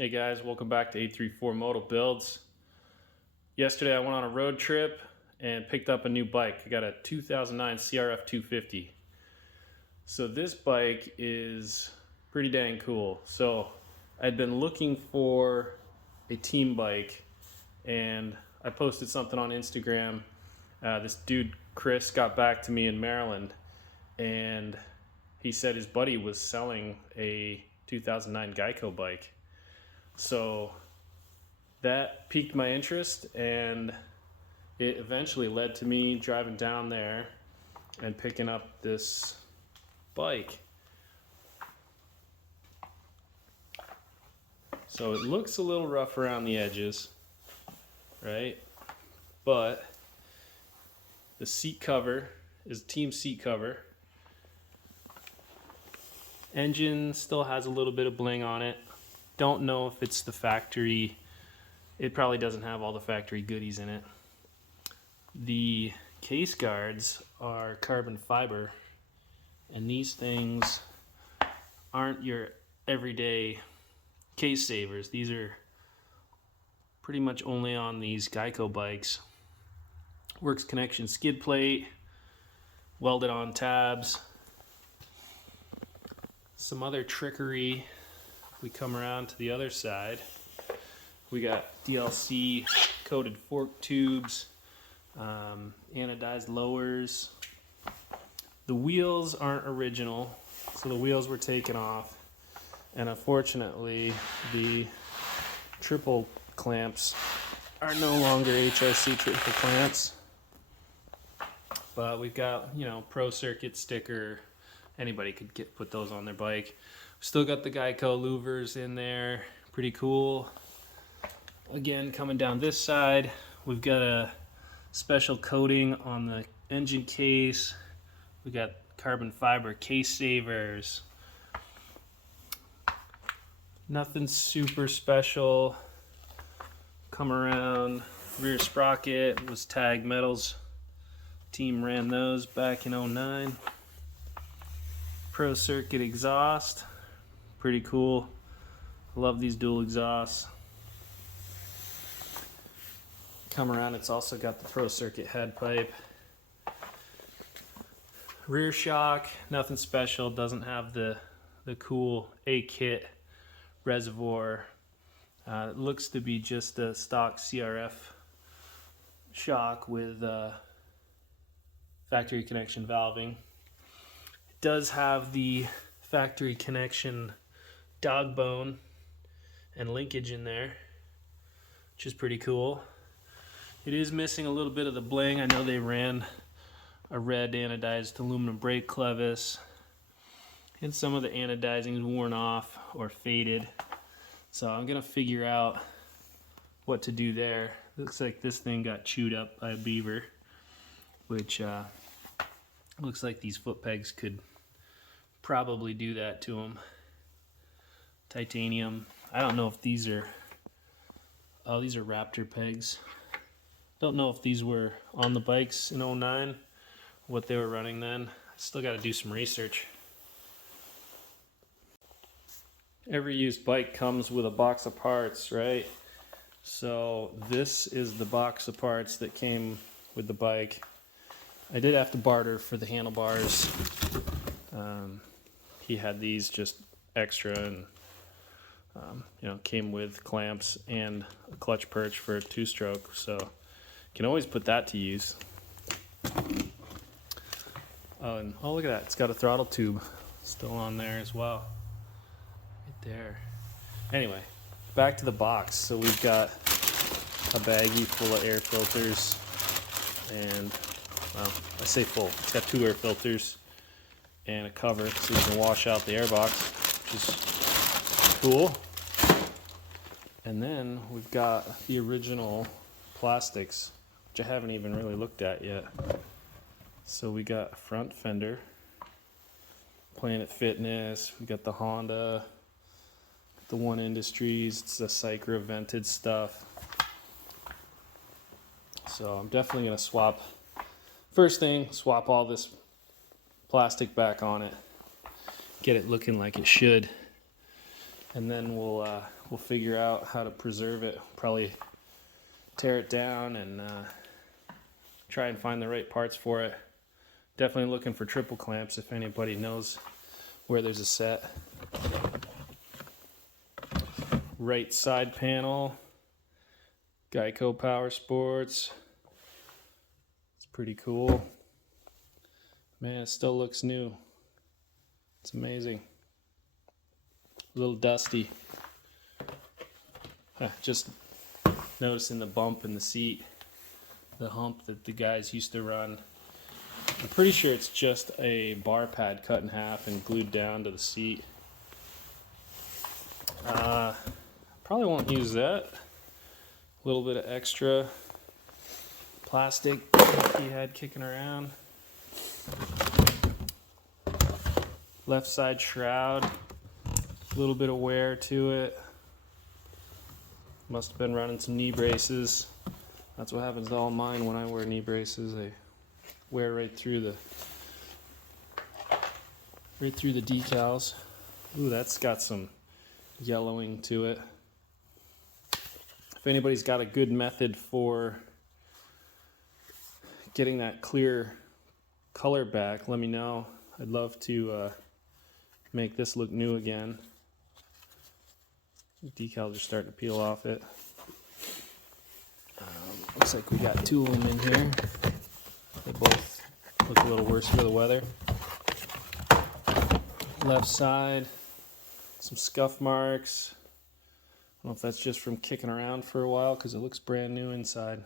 Hey guys, welcome back to 834 Moto Builds. Yesterday I went on a road trip and picked up a new bike. I got a 2009 CRF250. So this bike is pretty dang cool. So I'd been looking for a team bike and I posted something on Instagram. This dude Chris got back to me in Maryland and he said his buddy was selling a 2009 Geico bike. So that piqued my interest, and it eventually led to me driving down there and picking up this bike. So it looks a little rough around the edges, right? But the seat cover is team seat cover. Engine still has a little bit of bling on it. Don't know if it's the factory. It probably doesn't have all the factory goodies in it. The case guards are carbon fiber, and these things aren't your everyday case savers. These are pretty much only on these Geico bikes. Works connection skid plate, welded on tabs. Some other trickery. We come around to the other side. We got DLC coated fork tubes, anodized lowers. The wheels aren't original, so the wheels were taken off, and unfortunately the triple clamps are no longer HRC triple clamps. But we've got, Pro Circuit sticker. Anybody could put those on their bike. Still got the Geico louvers in there, pretty cool. Again, coming down this side, we've got a special coating on the engine case. We got carbon fiber case savers. Nothing super special. Come around, rear sprocket was Tag Metals. Team ran those back in 09. Pro Circuit exhaust. Pretty cool. Love these dual exhausts. Come around, it's also got the Pro Circuit head pipe. Rear shock, nothing special. Doesn't have the cool A-kit reservoir. It looks to be just a stock CRF shock with factory connection valving. It does have the factory connection dog bone and linkage in there, which is pretty cool. It is missing a little bit of the bling. I know they ran a red anodized aluminum brake clevis, and some of the anodizing is worn off or faded. So I'm gonna figure out what to do there. Looks like this thing got chewed up by a beaver, which looks like these foot pegs could probably do that to them. Titanium. I don't know if these are, oh, these are Raptor pegs. Don't know if these were on the bikes in 09, what they were running then. Still got to do some research. Every used bike comes with a box of parts, right? So this is the box of parts that came with the bike. I did have to barter for the handlebars. He had these just extra, and came with clamps and a clutch perch for a two-stroke, so you can always put that to use. And oh, look at that, it's got a throttle tube still on there as well, right there. Anyway, back to the box. So we've got a baggie full of air filters, and well, I say full, it's got 2 air filters and a cover so you can wash out the air box, which is cool. And then we've got the original plastics, which I haven't even really looked at yet. So we got a front fender, Planet Fitness, we got the Honda, the One Industries, it's the Cycra vented stuff. So I'm definitely gonna swap, first thing, swap all this plastic back on it, get it looking like it should. and then we'll figure out how to preserve it. Probably tear it down and try and find the right parts for it. Definitely looking for triple clamps if anybody knows where there's a set. Right side panel, Geico Power Sports. It's pretty cool. Man, it still looks new. It's amazing. A little dusty. Just noticing the bump in the seat, the hump that the guys used to run. I'm pretty sure it's just a bar pad cut in half and glued down to the seat. Probably won't use that. A little bit of extra plastic he had kicking around. Left side shroud, a little bit of wear to it. Must have been running some knee braces. That's what happens to all mine when I wear knee braces. They wear right through the decals. Ooh, that's got some yellowing to it. If anybody's got a good method for getting that clear color back, let me know. I'd love to make this look new again. The decals are starting to peel off it. Looks like we got two of them in here. They both look a little worse for the weather. Left side, some scuff marks. I don't know if that's just from kicking around for a while because it looks brand new inside.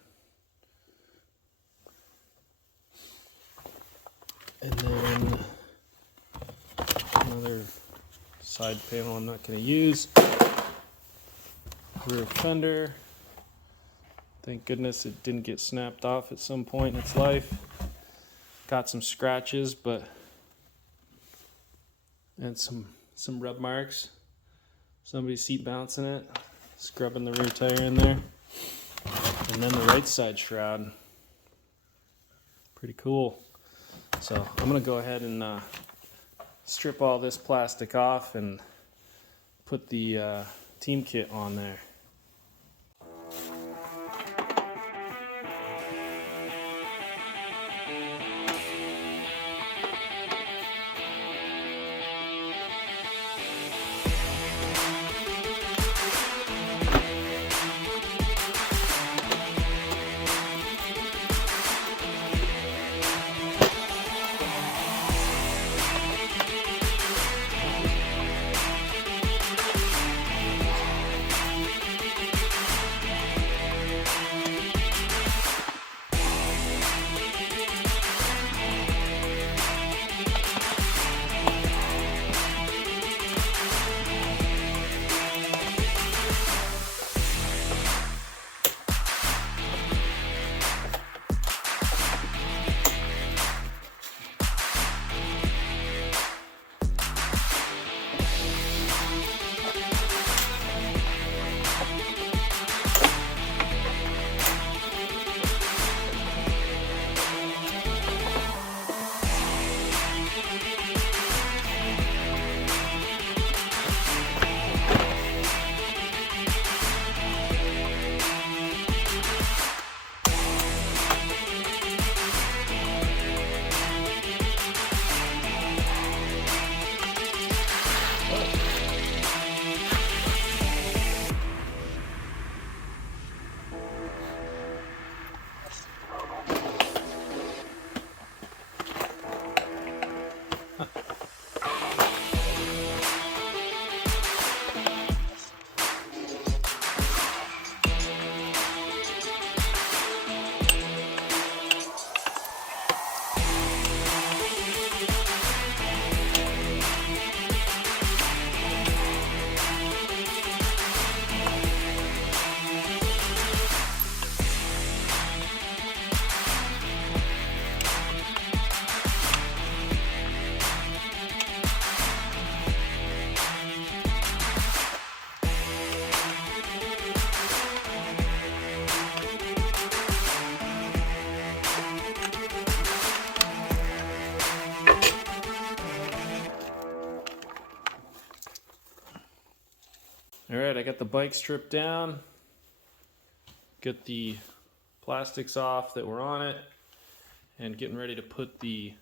And then another side panel I'm not going to use. Rear fender. Thank goodness it didn't get snapped off at some point in its life. Got some scratches, and some rub marks. Somebody's seat bouncing it, scrubbing the rear tire in there. And then the right side shroud. Pretty cool. So I'm gonna go ahead and strip all this plastic off and put the team kit on there. Alright, I got the bike stripped down. Get the plastics off that were on it. And getting ready to put the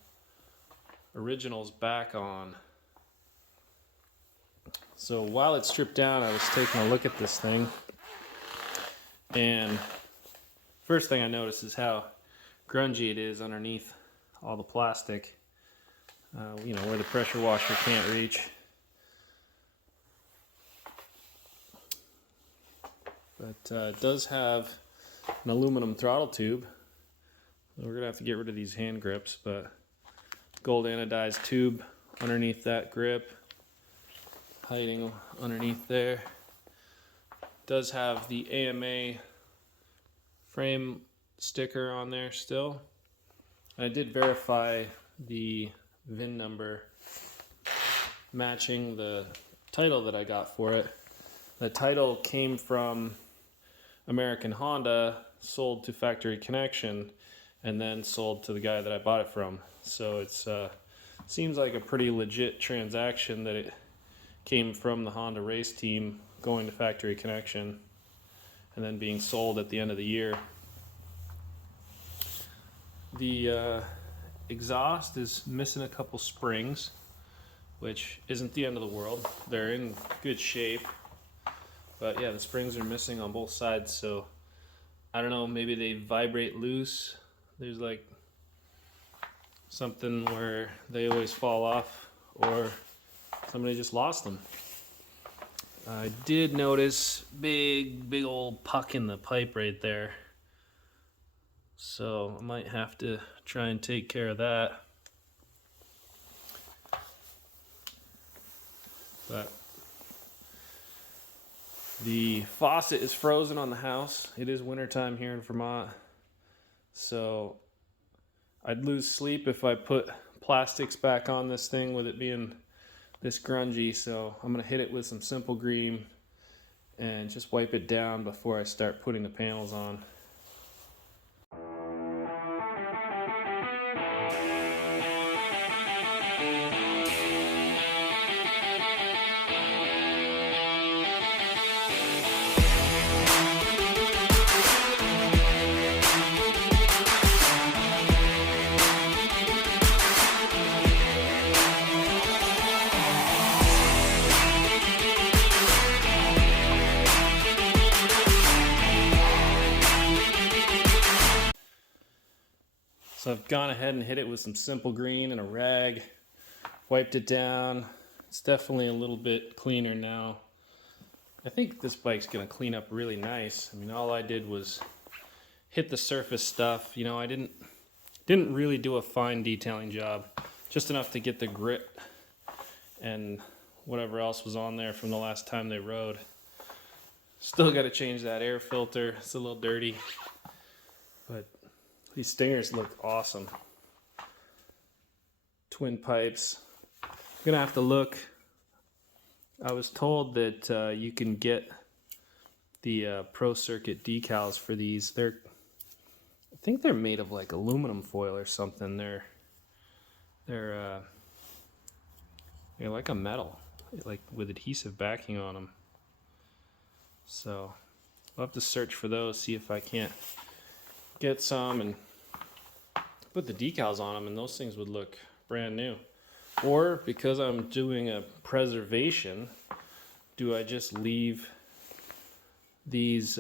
originals back on. So while it's stripped down, I was taking a look at this thing. And first thing I noticed is how grungy it is underneath all the plastic. You know, where the pressure washer can't reach. But it does have an aluminum throttle tube. We're going to have to get rid of these hand grips, but gold anodized tube underneath that grip, hiding underneath there. Does have the AMA frame sticker on there still. I did verify the VIN number matching the title that I got for it. The title came from American Honda, sold to Factory Connection, and then sold to the guy that I bought it from. So it's seems like a pretty legit transaction that it came from the Honda race team going to Factory Connection and then being sold at the end of the year. The exhaust is missing a couple springs, which isn't the end of the world. They're in good shape, but yeah, the springs are missing on both sides, so I don't know, maybe they vibrate loose. There's like something where they always fall off, or somebody just lost them. I did notice big old puck in the pipe right there, so I might have to try and take care of that. But the faucet is frozen on the house. It is wintertime here in Vermont, so I'd lose sleep if I put plastics back on this thing with it being this grungy. So I'm gonna hit it with some Simple Green and just wipe it down before I start putting the panels on. So I've gone ahead and hit it with some Simple Green and a rag, wiped it down. It's definitely a little bit cleaner now. I think this bike's gonna clean up really nice. I mean, all I did was hit the surface stuff. You know, I didn't really do a fine detailing job, just enough to get the grit and whatever else was on there from the last time they rode. Still got to change that air filter. It's a little dirty, but these stingers look awesome. Twin pipes. I'm gonna have to look. I was told that you can get the Pro Circuit decals for these. I think they're made of like aluminum foil or something. They're like a metal, like with adhesive backing on them. So I'll have to search for those, see if I can't get some and put the decals on them, and those things would look brand new. Or because I'm doing a preservation, do I just leave these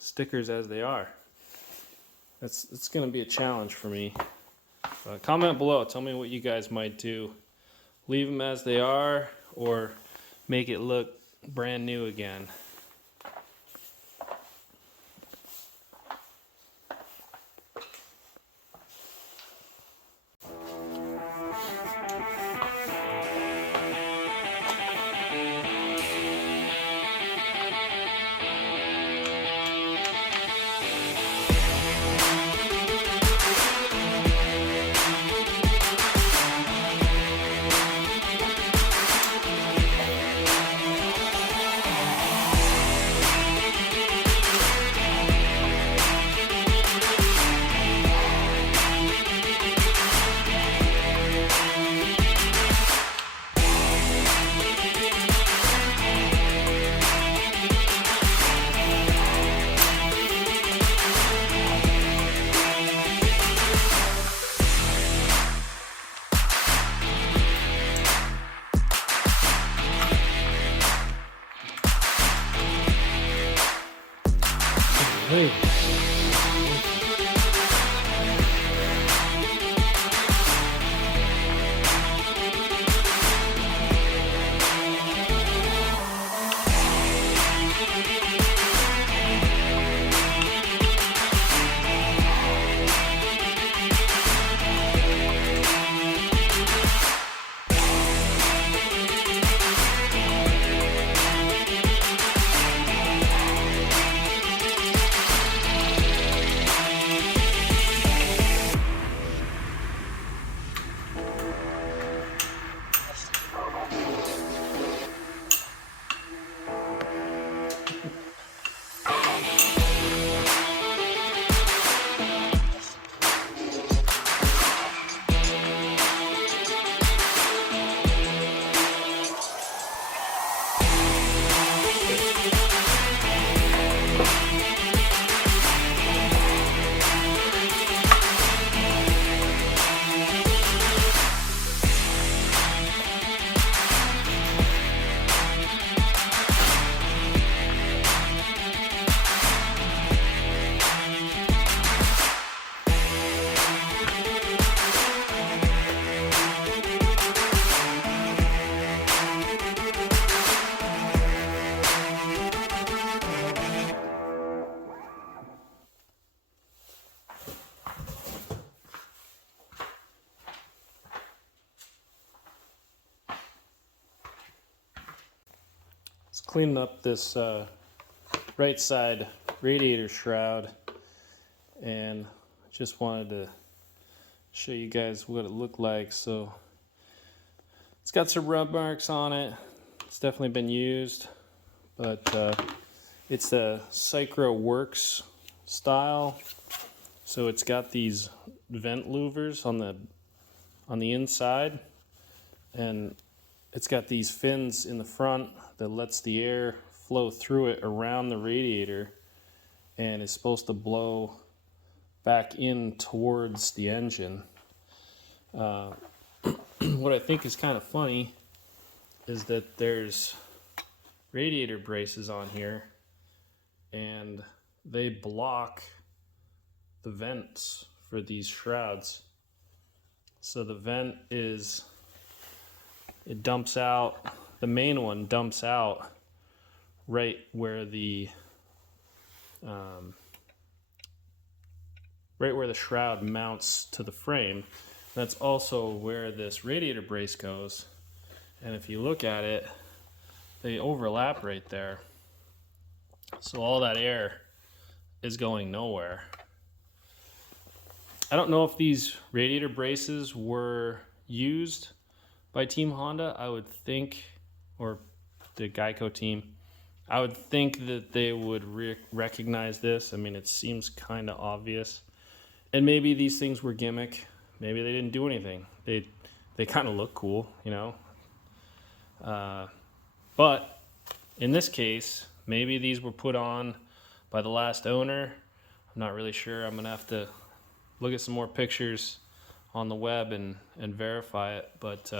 stickers as they are? It's going to be a challenge for me. Comment below, tell me what you guys might do. Leave them as they are or make it look brand new again. Hey. Let's clean up this right side radiator shroud, and just wanted to show you guys what it looked like. So it's got some rub marks on it. It's definitely been used, but it's the Sycro Works style. So it's got these vent louvers on the inside, and it's got these fins in the front that lets the air flow through it around the radiator, and is supposed to blow back in towards the engine. What I think is kind of funny is that there's radiator braces on here, and they block the vents for these shrouds. So the vent it dumps out, the main one dumps out right where the shroud mounts to the frame. That's also where this radiator brace goes, and if you look at it, they overlap right there. So all that air is going nowhere. I don't know if these radiator braces were used by Team Honda. I would think, or the Geico team, I would think that they would recognize this. I mean, it seems kind of obvious. And maybe these things were gimmick. Maybe they didn't do anything. They kind of look cool, you know. But in this case, maybe these were put on by the last owner. I'm not really sure. I'm gonna have to look at some more pictures on the web and verify it. But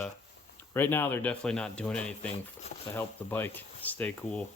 right now, they're definitely not doing anything to help the bike stay cool.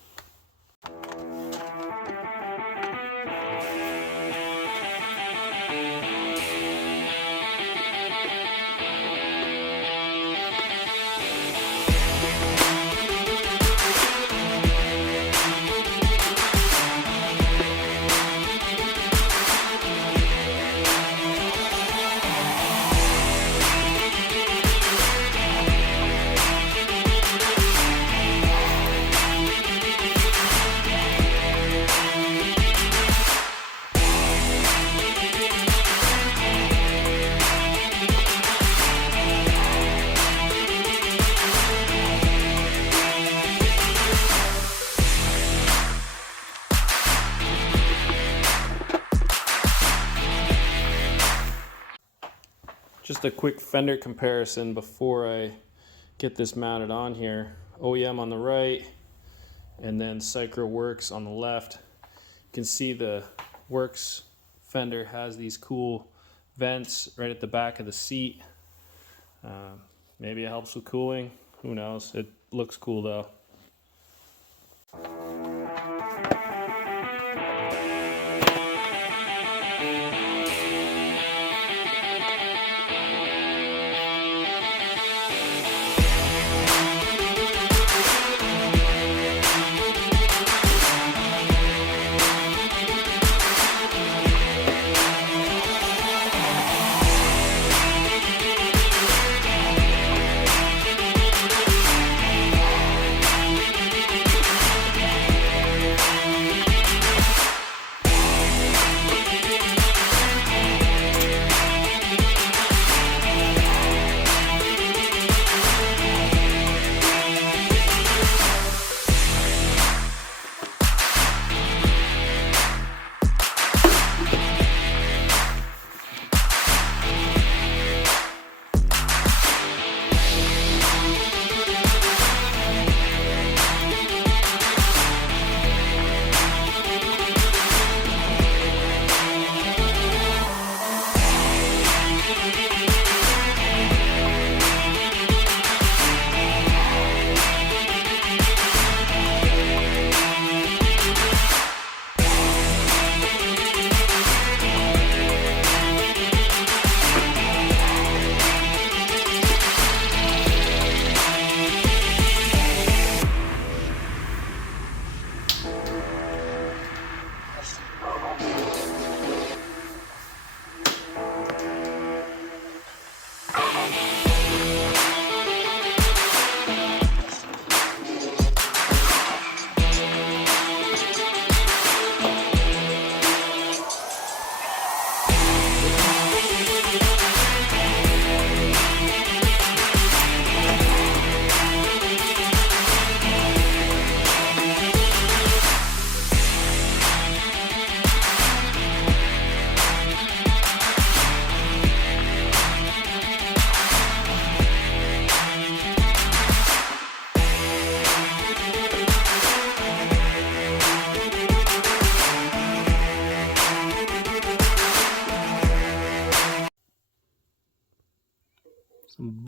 Just a quick fender comparison before I get this mounted on here. OEM on the right, and then Sycro Works on the left. You can see the Works fender has these cool vents right at the back of the seat. Maybe it helps with cooling, who knows. It looks cool though.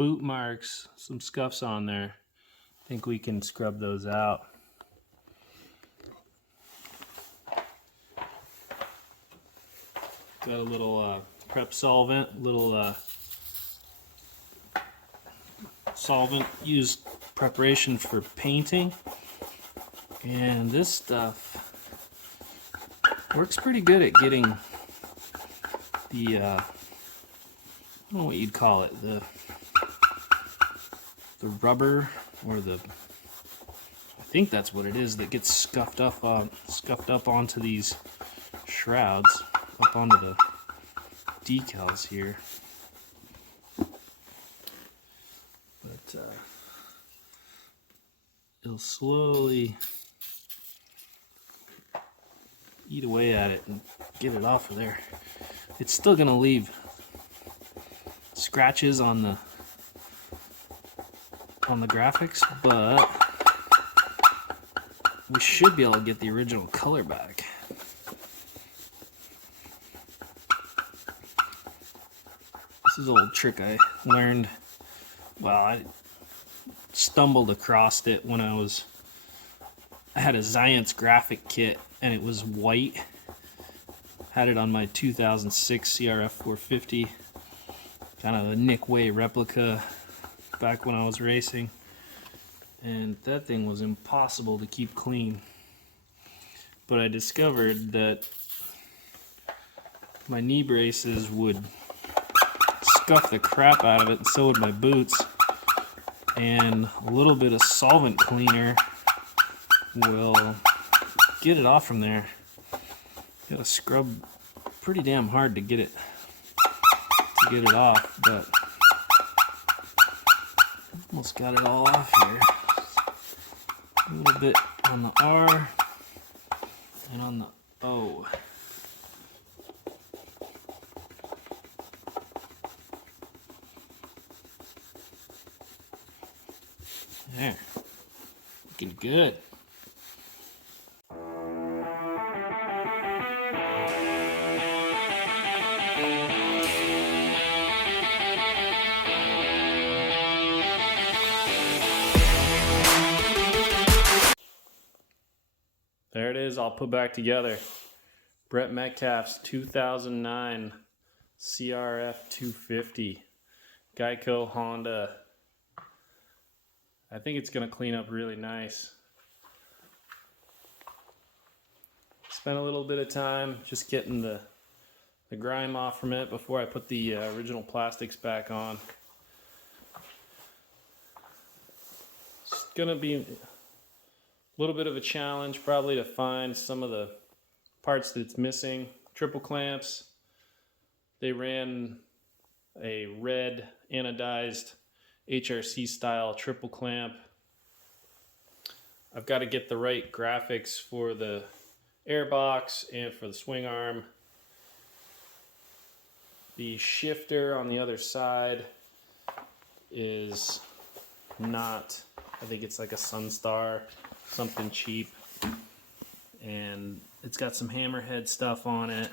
boot marks, some scuffs on there. I think we can scrub those out. Got a little prep solvent, little solvent used preparation for painting, and this stuff works pretty good at getting the I don't know what you'd call it, the rubber, or the, I think that's what it is, that gets scuffed up onto these shrouds, up onto the decals here. But it'll slowly eat away at it and get it off of there. It's still gonna leave scratches on the graphics, but we should be able to get the original color back. This is an old trick I learned. Well, I stumbled across it when I had a Zions graphic kit, and it was white. Had it on my 2006 CRF450, kind of a Nick Way replica back when I was racing, and that thing was impossible to keep clean. But I discovered that my knee braces would scuff the crap out of it, and so would my boots, and a little bit of solvent cleaner will get it off from there. You gotta scrub pretty damn hard to get it off, but almost got it all off here. A little bit on the R and on the O. There, looking good. There it is, all put back together. Brett Metcalfe's 2009 CRF250. Geico Honda. I think it's going to clean up really nice. Spent a little bit of time just getting the grime off from it before I put the original plastics back on. It's going to be a little bit of a challenge probably to find some of the parts that's missing. Triple clamps. They ran a red anodized HRC style triple clamp. I've got to get the right graphics for the airbox and for the swing arm. The shifter on the other side is not, I think it's like a Sunstar, something cheap, and it's got some hammerhead stuff on it,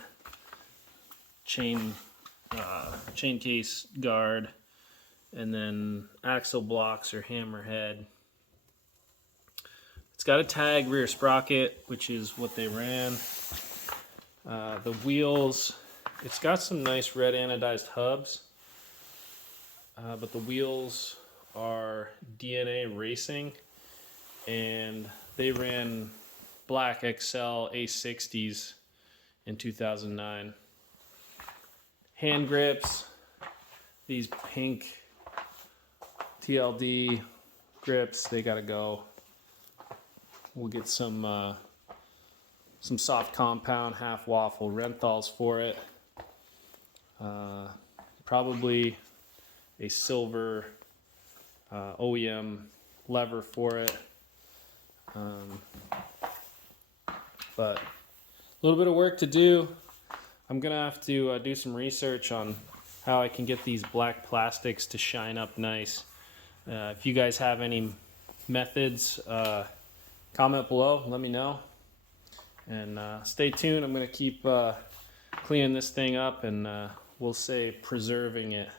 chain case guard, and then axle blocks or hammerhead. It's got a tag rear sprocket, which is what they ran. The wheels, it's got some nice red anodized hubs, but the wheels are DNA Racing, and they ran black XL A60s in 2009. Hand grips, these pink TLD grips, they gotta go. We'll get some soft compound half waffle Renthals for it. Probably a silver OEM lever for it. But a little bit of work to do. I'm gonna have to do some research on how I can get these black plastics to shine up nice. If you guys have any methods, comment below, let me know. And stay tuned. I'm gonna keep cleaning this thing up, and we'll say preserving it.